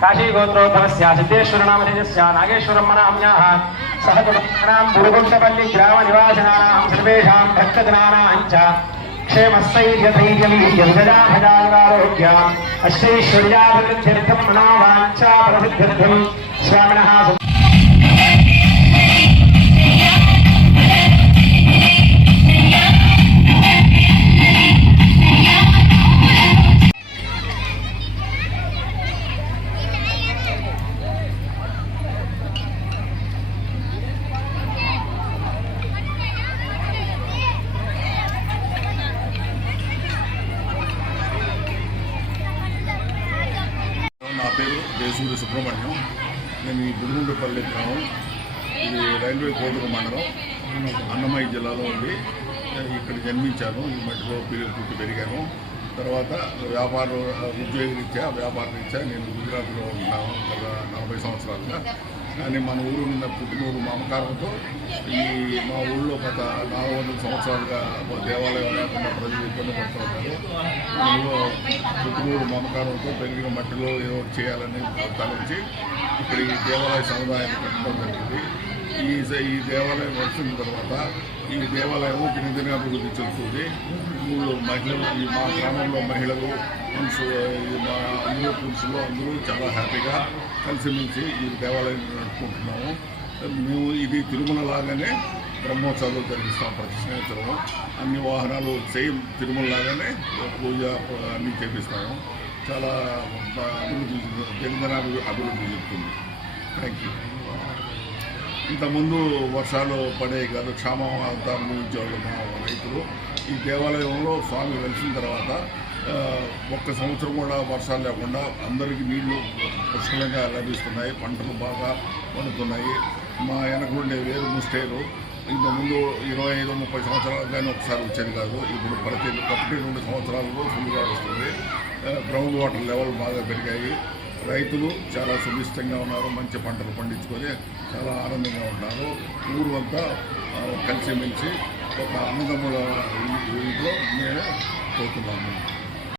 काशीगोत्रोद्भवस्यासिद्धेश्वरणां तेजस्यानागेश्वरं मनाम्याः सह कुटुम्बानां भूगुण्डपल्लिग्रामनिवासिनानां सर्वेषां भक्तजनानां च क्षेमस्सैर्यथैर्यभिजाभजानुरारोग्या अश्वैश्वर्याभिवृद्ध्यर्थं मनावाञ्छा प्रसिद्ध्यर्थं स्वामिनः పేరు సుబ్రహ్మణ్యం. నేను ఈ బుడుగుండుపల్లి గ్రామం ఇది రైల్వే కోటూరు మండలం అన్నమయ్య జిల్లాలో ఉంది ఇక్కడ జన్మించాను. ఈ మట్టిలో పిల్లలు పుట్టి పెరిగాను. తర్వాత వ్యాపార ఉద్యోగ రీత్యా వ్యాపార రీత్యా నేను గుజరాత్లో ఉన్నాను. గత నలభై సంవత్సరాలుగా. కానీ మన ఊరు నిన్న పుట్టినూరు మమకారంతో ఈ మా ఊళ్ళో గత నాలుగు వందల సంవత్సరాలుగా ఒక దేవాలయం లేకుండా ప్రజలు ఇబ్బంది పడుతున్నారు మన ఊళ్ళో పుట్టినూరు మమకారంతో పెరిగిన మట్టిలో ఏదో చేయాలని తలంచి ఇక్కడ ఈ దేవాలయ సముదాయాన్ని పెట్టడం జరిగింది. ఈ ఈ దేవాలయం వచ్చిన తర్వాత ఈ దేవాలయం దినదిన అభివృద్ధి చెందుతుంది. మహిళలు ఈ మా గ్రామంలో మహిళలు పురుషులు ఈ మా అందరూ పురుషులు అందరూ చాలా హ్యాపీగా కలిసిమెలిసి ఈ దేవాలయం నడుపుకుంటున్నాము. మేము ఇది తిరుమల లాగానే బ్రహ్మోత్సవాలు జరిగిస్తాం ప్రతి సంవత్సరం అన్ని వాహనాలు సేమ్ తిరుమల లాగానే పూజ అన్నీ చేపిస్తాము. చాలా అభివృద్ధి దినదిన అభివృద్ధి చెందుతుంది. థ్యాంక్ యూ ఇంతకుముందు వర్షాలు పడేవి కాదు క్షామం అంతా అనుభవించేవాళ్ళు మా రైతులు. ఈ దేవాలయంలో స్వామి వెలిసిన తర్వాత ఒక్క సంవత్సరం కూడా వర్షాలు లేకుండా అందరికీ నీళ్ళు పుష్కలంగా లభిస్తున్నాయి పంటలు బాగా పండుతున్నాయి. మా వెనకుండే వేరు ముస్టేరు ఇంతకుముందు ఇరవై ఐదు ముప్పై సంవత్సరాలు కానీ ఒకసారి వచ్చేది కాదు ఇప్పుడు ప్రతి ఒకటి రెండు సంవత్సరాలలో ఫుల్గా వస్తుంది. గ్రౌండ్ వాటర్ లెవెల్ బాగా పెరిగాయి. రైతులు చాలా సుభిష్టంగా ఉన్నారు మంచి పంటలు పండించుకొని చాలా ఆనందంగా ఉన్నారు. ఊరు అంతా కలిసిమెలిసి ఒక అన్నదమ్ముల ఇంట్లో మేము పోతున్నాను